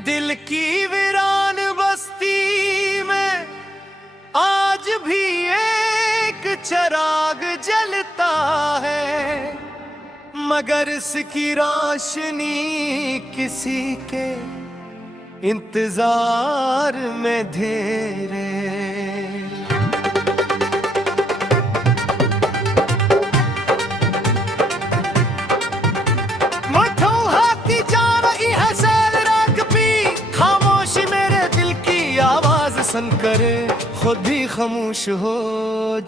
दिल की वीरान बस्ती में आज भी एक चिराग जलता है, मगर इसकी रोशनी किसी के इंतजार में धेरे। सुनकर खुद ही खामोश हो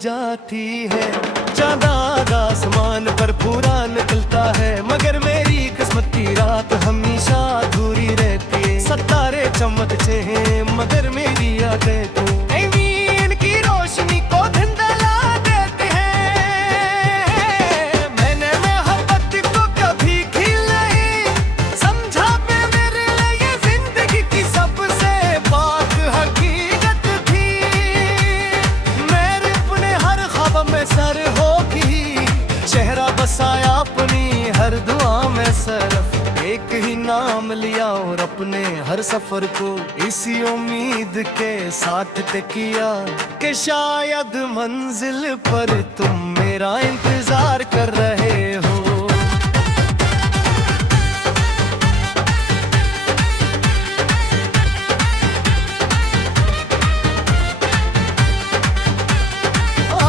जाती है। चांद आसमान पर पूरा निकलता है, मगर मेरी किस्मत की रात हमेशा अधूरी रहती है। सितारे चमकते हैं मगर मेरी यादें तो इनकी रोशनी को धुंधला देते हैं। मैंने मोहब्बत को कभी खिल नहीं समझा पे मेरे लिए जिंदगी की सबसे बात हकीकत थी। मेरे अपने हर ख्वाब में सर होगी, चेहरा बसाया अपनी हर दुआ में सरफ। एक ही नाम लिया और अपने हर सफर को इसी उम्मीद के साथ तय किया कि शायद मंजिल पर तुम मेरा इंतजार कर रहे हो।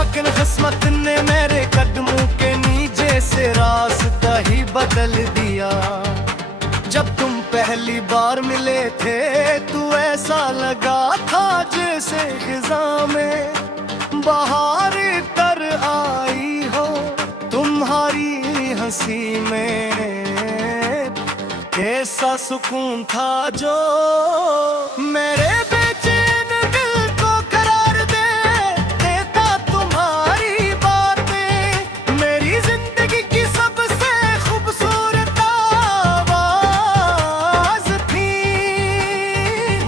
लेकिन किस्मत ने मेरे कदमों के नीचे से रास्ता ही बदल दिया। जब तुम पहली बार मिले थे तो ऐसा लगा था जैसे खिज़ां में बाहर तर आई हो। तुम्हारी हंसी में कैसा सुकून था जो मेरे बेचैन दिल को करार देता। तुम्हारी बातें मेरी जिंदगी की सबसे खूबसूरत आवाज थी।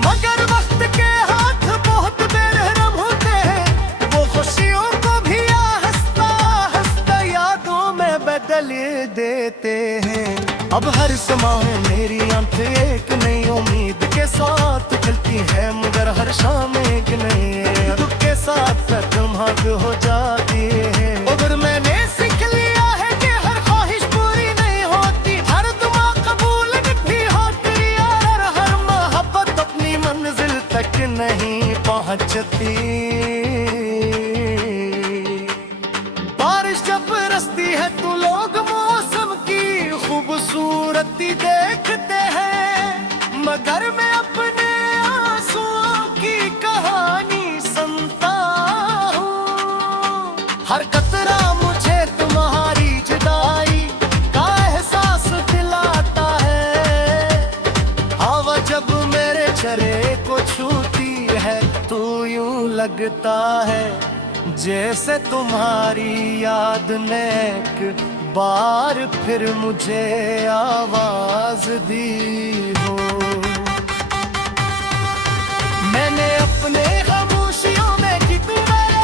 मगर वक्त के हाथ बहुत बेरहम होते हैं, वो खुशियों को भी हंसता हंसता यादों में बदल देते हैं। अब हर समय मेरी आंखें एक नई उम्मीद के साथ खिलती है, मगर हर शाम एक नए दुख के साथ कदम हाथ हो जाती है। मगर मैंने सीख लिया है कि हर ख्वाहिश पूरी नहीं होती, हर दुआ कबूल नहीं होती, और हर मोहब्बत अपनी मंजिल तक नहीं पहुंचती। बारिश जब बरसती है तो लोग मौसम की खूबसूरती देखते हैं, मगर मैं अपने आंसुओं की कहानी सुनता हूँ। हर कतरा मुझे तुम्हारी जुदाई का एहसास दिलाता है। हवा जब मेरे चेहरे को छूती है तो यूं लगता है जैसे तुम्हारी याद ने एक बार फिर मुझे आवाज दी हो। मैंने अपने खामोशियों में कि तुम्हारे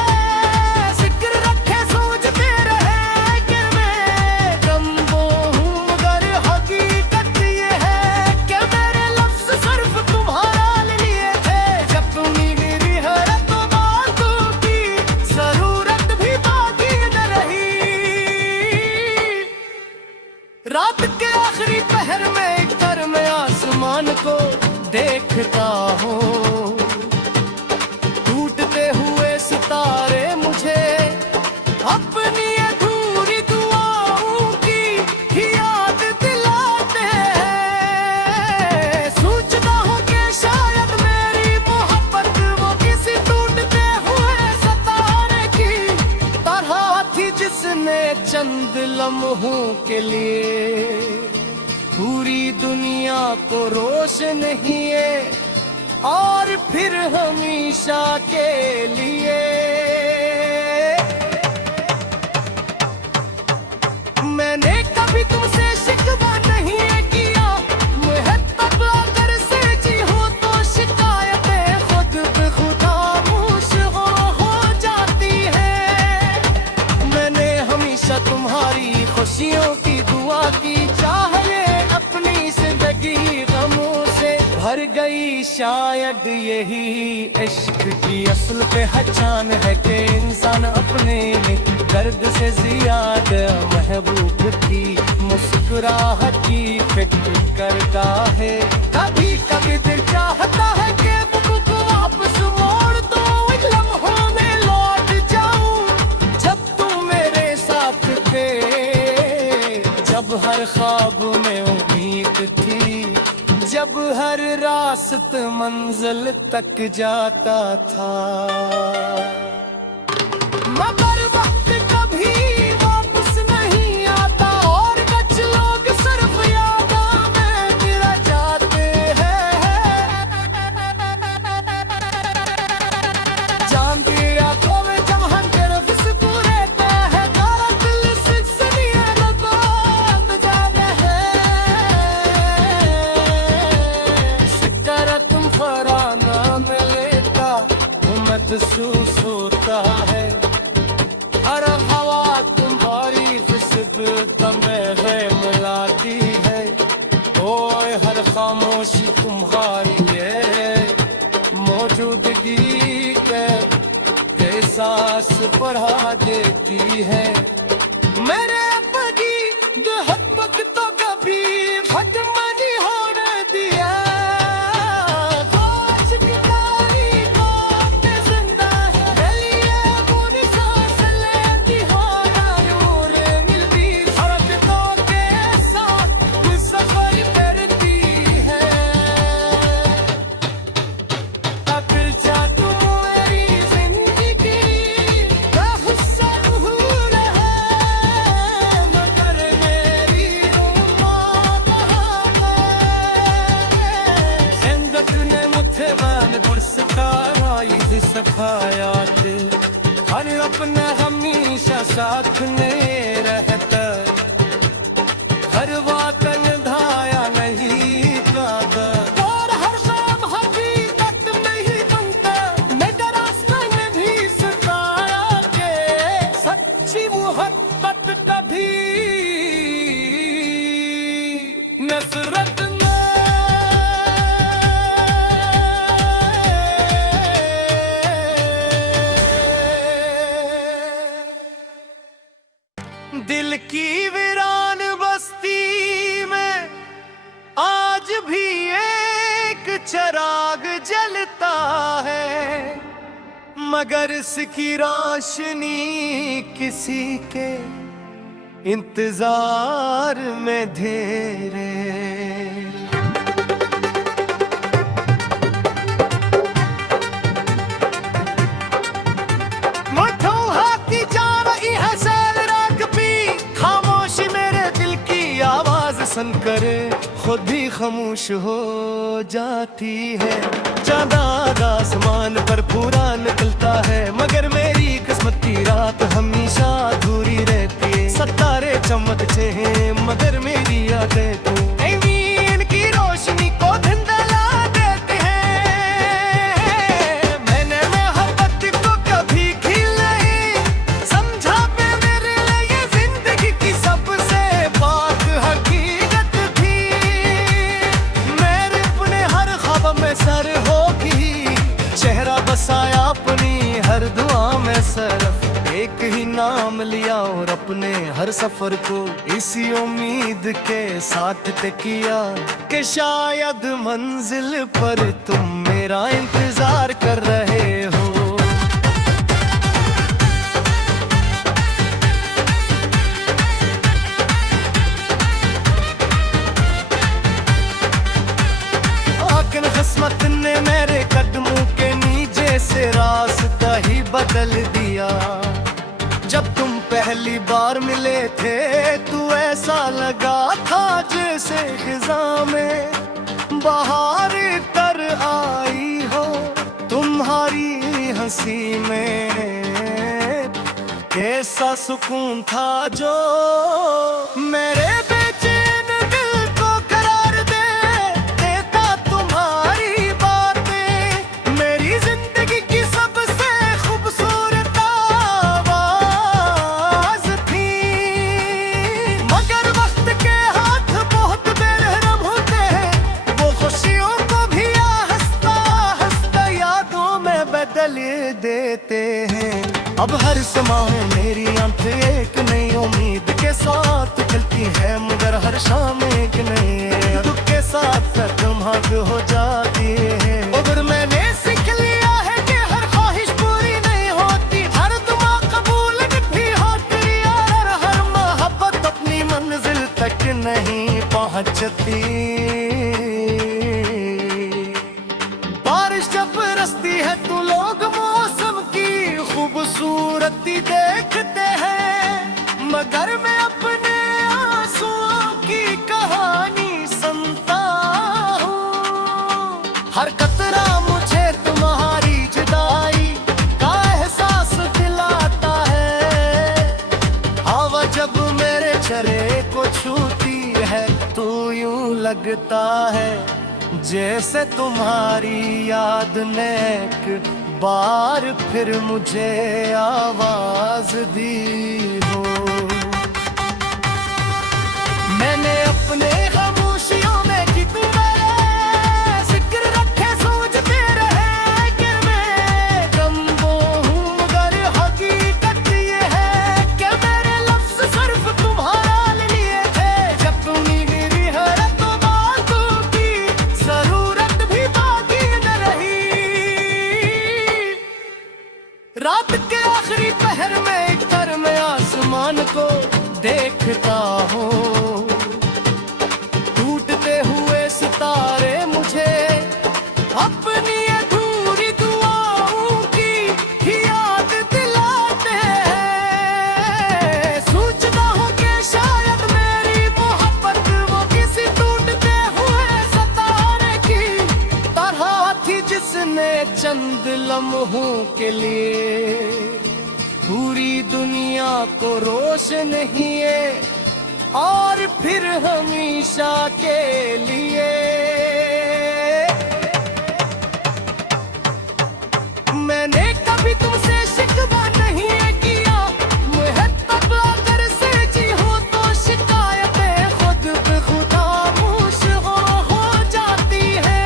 जिक्र रखे सोचते रहे कि मैं कमबो हूँ, मगर हकीकत ये है कि मेरे लफ्ज़ सिर्फ तुम्हारा लिए थे। जब तुम मेरी हर बातों की जरूरत भी बाकी न रही। रात के आखिरी पहर में एक तर में आसमान को देखता हूँ, टूटते हुए सितारे मुझे अपनी अधूरी दुआओं की याद दिलाते हैं। सोचता हूँ कि शायद मेरी मोहब्बत वो किसी टूटते हुए सितारे की तरह थी, जिसने चंद लम्हों के लिए पूरी दुनिया को रोशन किए और फिर हमेशा के लिए। मैंने कभी तुमसे शिकवा नहीं किया, मुझे तब अगर से जी हो तो शिकायतें खुद पे खुद खामोश हो जाती है। मैंने हमेशा तुम्हारी खुशियों की दुआ की, चाहे अपनी जिंदगी गमों से भर गई शायद यही इश्क की असल पहचान है कि इंसान अपने दर्द से ज्यादा महबूब की मुस्कुराहट की फिक्र करता है। कभी कभी दिल चाहता है कि बुक वापस मोड़ दो, इन लम्हों में लौट जाऊं जब तुम मेरे साथ थे, जब हर ख्वाब में उम्मीद थी, जब हर रास्त मंजिल तक जाता था। मगर वक्त कभी वापस नहीं आता और कुछ लोग सिर्फ यादों में गिर जाते हैं। जानती रातों में जब हम तरफ से पूरे हैं, तारा दिल सिलसिले लगों जाने हैं। सिक्का तुम फराना में लेता महसूस होता है, हर हवा तुम्हारी तुम्हें है मिलाती है। ओए हर खामोशी तुम्हारी है मौजूदगी के एहसास बढ़ा देती है। मेरे पगी दहक तो कभी भटमनी होने दिया, सखायात हर अपना हमेशा साथ में रहता, हर वातन धाया नहीं पाता और हर शाम हकीकत नहीं बनता। मेरा रास्ता में भी सताया के सच्ची मोहब्बत कभी नफरत दिल की वीरान बस्ती में आज भी एक चिराग जलता है, मगर इसकी रोशनी किसी के इंतजार में धेरे। सन करे खुद ही खामोश हो जाती है। चांदा आसमान पर पूरा निकलता है, मगर मेरी किस्मत की रात हमेशा अधूरी रहती है। सितारे चमकते हैं मगर मेरी यादें तो इनकी रोशनी को धुंधला देते हैं। मैंने मोहब्बत को कभी खिल नहीं समझा पे मेरे लिए जिंदगी की सबसे बात हकीकत थी। मेरे अपने हर ख्वाब में सर होगी, चेहरा बसाया अपनी हर दुआ में सरफ एक ही नाम लिया और अपने हर सफर को इसी उम्मीद के साथ तय किया कि शायद मंजिल पर तुम मेरा इंतजार कर रहे हो। आखिर किस्मत ने मेरे कदमों के नीचे से रास्ता ही बदल दिया। जब तुम पहली बार मिले थे तू ऐसा लगा था जैसे खिज़ां में बहार तर आई हो। तुम्हारी हंसी में कैसा सुकून था जो मेरे बेचैन दिल को करार देता। तुम्हारी बातें मेरी जिंदगी की सबसे खूबसूरत आवाज थी। मगर वक्त के हाथ बहुत बेरहम होते हैं, वो खुशियों को भी अब हर समय मेरी आंखें एक नई उम्मीद के साथ चलती है, मगर हर शाम एक नए दुख के साथ धमाक हो जाती है। मगर मैंने सीख लिया है कि हर ख्वाहिश पूरी नहीं होती, हर दुआ कबूल भी होती, और हर मोहब्बत अपनी मंजिल तक नहीं पहुंचती। बारिश जब बरसती है तो लोग मौसम की खूबसूरती देखते हैं, मगर मैं अपने आंसुओं की कहानी सुनता हूँ। हर कतरा मुझे तुम्हारी जुदाई का एहसास दिलाता है। हवा जब मेरे चेहरे को छूती है तो यूं लगता है जैसे तुम्हारी याद ने एक बार फिर मुझे आवाज दी हो। मैंने अपने खामोशियों में कि तू मेरे जिक्र रखे सोचते रहे कि मैं गमगो हूँ, मगर हकीकत ये है कि मेरे लफ्ज़ सिर्फ तुम्हारा लिए थे। जब तुम गिरी है तो बातों की जरूरत भी बाकी न रही। रात के आखिरी पहर में एक तरह में आसमान को देखता हूँ, टूटते हुए सितारे मुझे अपनी अधूरी दुआओं की याद दिलाते हैं। सोचता हूँ कि शायद मेरी मोहब्बत वो किसी टूटते हुए सितारे की तरह थी, जिसने चंद लम्हों के लिए पूरी दुनिया को रोशन किए और फिर हमेशा के लिए। मैंने कभी तुमसे शिकवा नहीं किया, मुझे तब अगर से जी हो तो शिकायतें खुद ब खुद खामोश हो जाती है।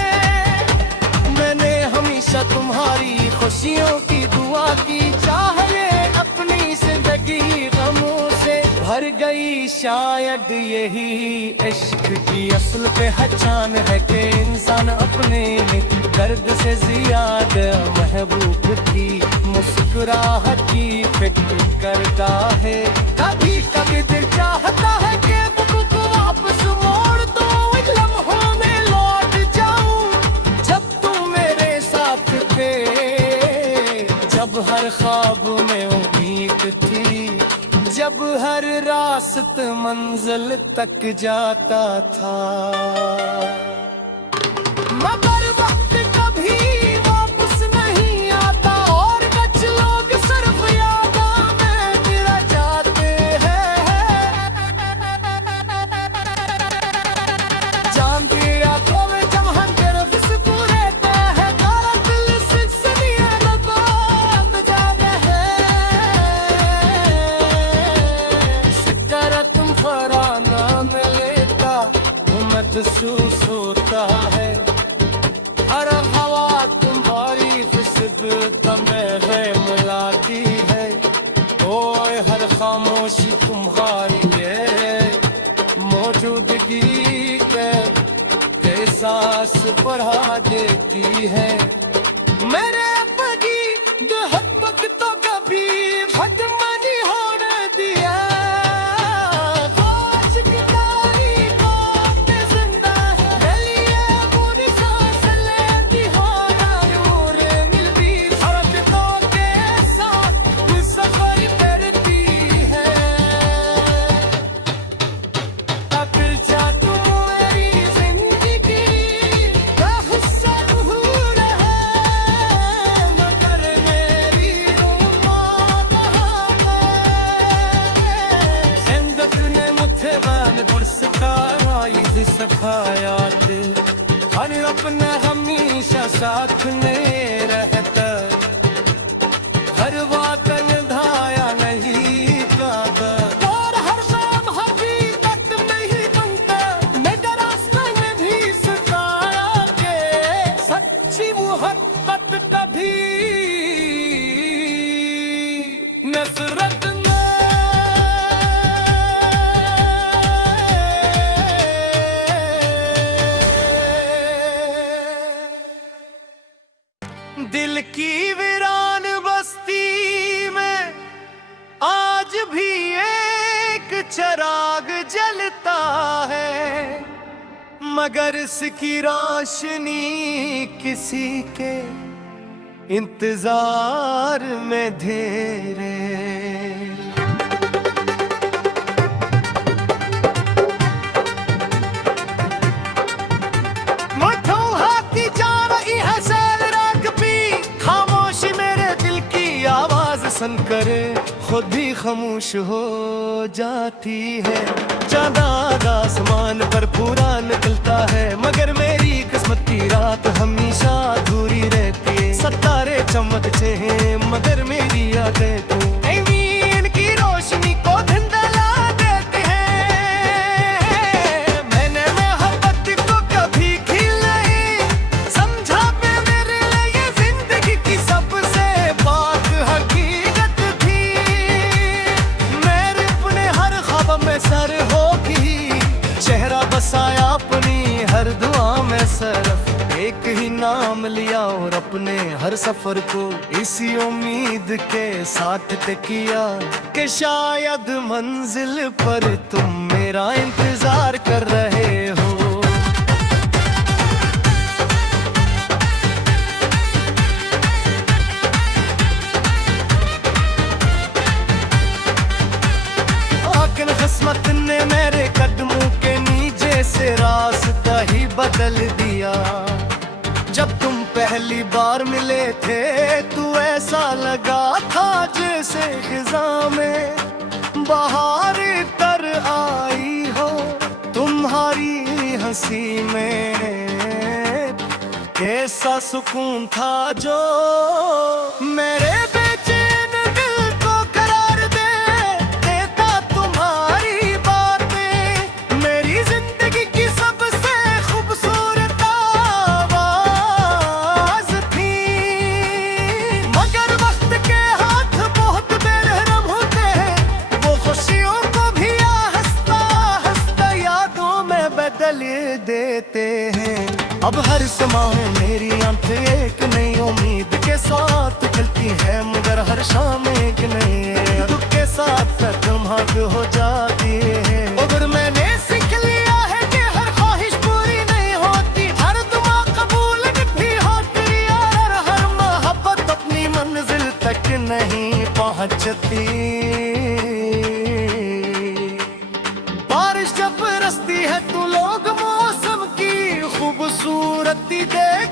मैंने हमेशा तुम्हारी खुशियों की दुआ की, चाहे अपनी जिंदगी गमों से भर गई। शायद यही इश्क की असल पहचान है कि इंसान अपने दर्द से ज्यादा महबूब की मुस्कुराहट की फिक्र करता है। कभी कभी दिल चाहता है कि बुक को वापस मोड़ दो, इन लम्हों में लौट जाऊं जब तुम मेरे साथ थे, जब हर ख्वाब में उम्मीद थी, जब हर रास्त मंजिल तक जाता था। मगर वक्त कभी वापस नहीं आता और कुछ लोग सिर्फ यादों में गिर जाते हैं। जानती रातों में जब हम तरफ से पूरे हैं, तारा दिल सिलसिलियां लबाद जा रहे हैं। शिकर तुम फराना में लेता महसूस होता है, हर हवा तुम्हारी खुशबू तुम्हें है मिलाती है। ओए हर खामोशी तुम्हारी है मौजूदगी के एहसास बढ़ा देती है। मेरे पगी दहक तो कभी भटमनी होने दिया, सखायात हर अपना हमेशा साथ में रहता, हर बात धाया नहीं पाता और हर शाम हकीकत में ही बनता। मेरे रास्ते में भी सताया के सच्ची मोहब्बत कभी दिल की वीरान बस्ती में आज भी एक चिराग जलता है, मगर इसकी रोशनी किसी के इंतजार में धेरे। सन करे खुद ही खामोश हो जाती है। चांदा आसमान पर पूरा निकलता है, मगर मेरी किस्मत की रात हमेशा अधूरी रहती है। सितारे चमकते हैं मगर मेरी यादें तो इनकी रोशनी को धुंधला देते हैं। मैंने मोहब्बत को कभी खिल नहीं समझा पे मेरे लिए जिंदगी की सबसे बात हकीकत थी। मेरे अपने हर ख्वाब में सर होगी, चेहरा बसाया अपनी हर दुआ में सरफ एक ही नाम लिया और अपने हर सफर को इसी उम्मीद के साथ तय किया कि शायद मंजिल पर तुम मेरा इंतजार कर रहे हो। आखिर किस्मत ने मेरे कदमों के नीचे से रास्ता ही बदल दिया। जब तुम पहली बार मिले थे तू ऐसा लगा था जैसे खिज़ां में बाहर तर आई हो। तुम्हारी हंसी में कैसा सुकून था जो मेरे बेचैन दिल को करार देता। तुम्हारी बातें मेरी जिंदगी की सबसे खूबसूरत आवाज थी। मगर वक्त के हाथ बहुत बेरहम होते हैं, वो खुशियों को भी हंसता हंसता यादों में बदल देते हैं। अब हर समय मेरी आंखें एक नई उम्मीद के साथ खिलती है, मगर हर शाम एक नई दुख के साथ कदम हाथ हो जाती है। मगर मैंने सीख लिया है कि हर ख्वाहिश पूरी नहीं होती, हर दुआ कबूल भी होती, और हर मोहब्बत अपनी मंजिल तक नहीं पहुंचती। बारिश जब बरसती है तो लोग मौसम की खूबसूरती देख